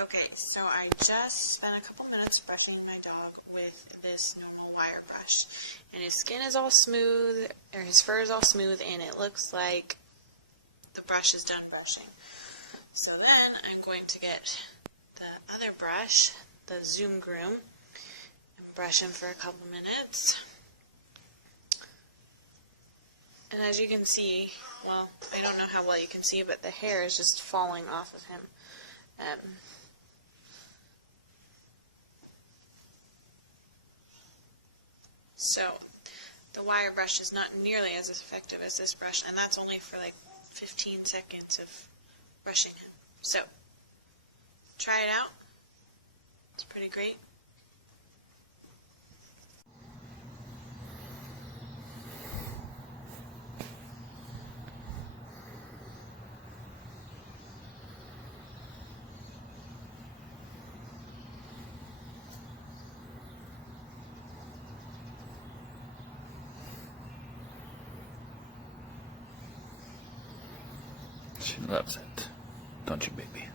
Okay, so I just spent a couple minutes brushing my dog with this normal wire brush. And his skin is all smooth, or his fur is all smooth, and it looks like the brush is done brushing. So then I'm going to get the other brush, the ZoomGroom, and brush him for a couple minutes. And as you can see, well, I don't know how well you can see, but the hair is just falling off of him. So the wire brush is not nearly as effective as this brush, and that's only for like 15 seconds of brushing him. So try it out. It's pretty great. She loves it, don't you, baby?